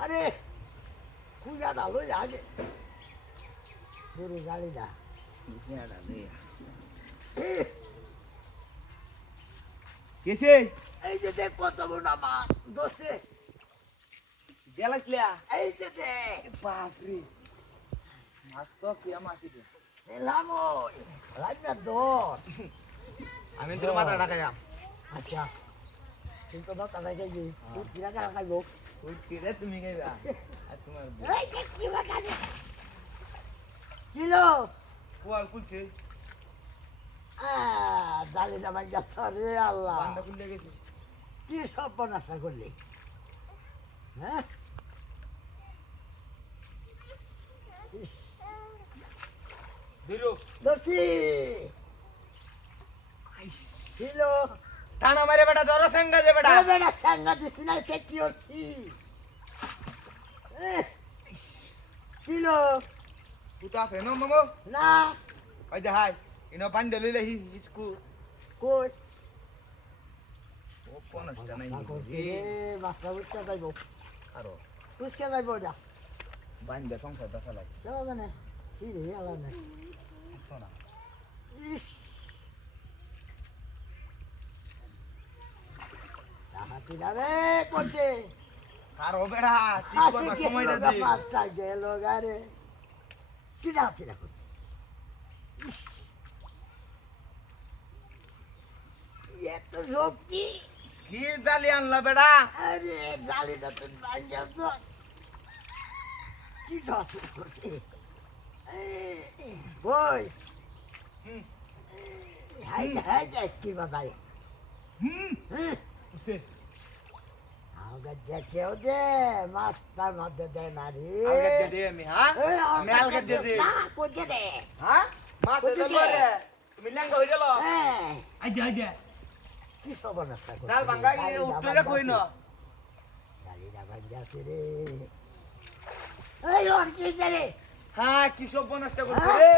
আরে খুঁজা ডালো আগে গাড়ি না কেসে এই যে দেখ কত বড় না মাছ দোষে গেলাসলিয়া এই যে দেখ বাপরে মাছ তো কিয়া মাছ এটা এলাম ওই রাজা দর আমি তোর মাথা ঢাকাইয়া আচ্ছা কিন্তু না কাটাই যাই তুই কিরা কাটা খাইবো ওই তীরে তুমি খাইবা আর তোমার এই যে কিরা কাটে কিলো কোয়াল কুলছে ডালি না ভাই যাচ্ছ রে আল্লাহ বান্না কুললে গেছে কি সব বনাশা করলি হ্যাঁ দিরো দর্শি ছিল টানা মারে বেটা ধরো সঙ্গা দে বেটা বেটা সাঙ্গা দিছি না সে কি হচ্ছি ছিল তুই আছে ন মামো না ওই যে হাই ইনো পান দে লইলে ইসকু কই ও কোন আছে নাই মাস্টার বুঝতে যাইব আরো বুঝতে যাইব যা বান দে সংসার দশা লাগে চলো জানে কি রে আল্লাহ না তো না ইস তাহাতি না রে করছে আর ও বেটা কি করবা সময়টা দে পাঁচটা গেল গারে কি ডাকছে দেখো এত শক্তি কি জালি আনলা বেটা আরে জালিটা তো ভাঙিয়া তো কি ডাকছে করছে বই হাই হাই যাই কি বাতাই উসে আমাকে দেখেও দে মাস্টার মধ্যে দে না রে আলগে দে দে আমি হ্যাঁ আমি আলগে দে দে না কোথা দে হ্যাঁ মাছ এ ধরে তুমি লেঙ্গা হই গেল হ্যাঁ আইজা কি সর্বনাশা করছে ডাল ভাঙ্গা উঠলে কই না গাড়িটা ভাঙ্গাছে রে এই ওর কি রে হ্যাঁ কি সব বনষ্ট করছে রে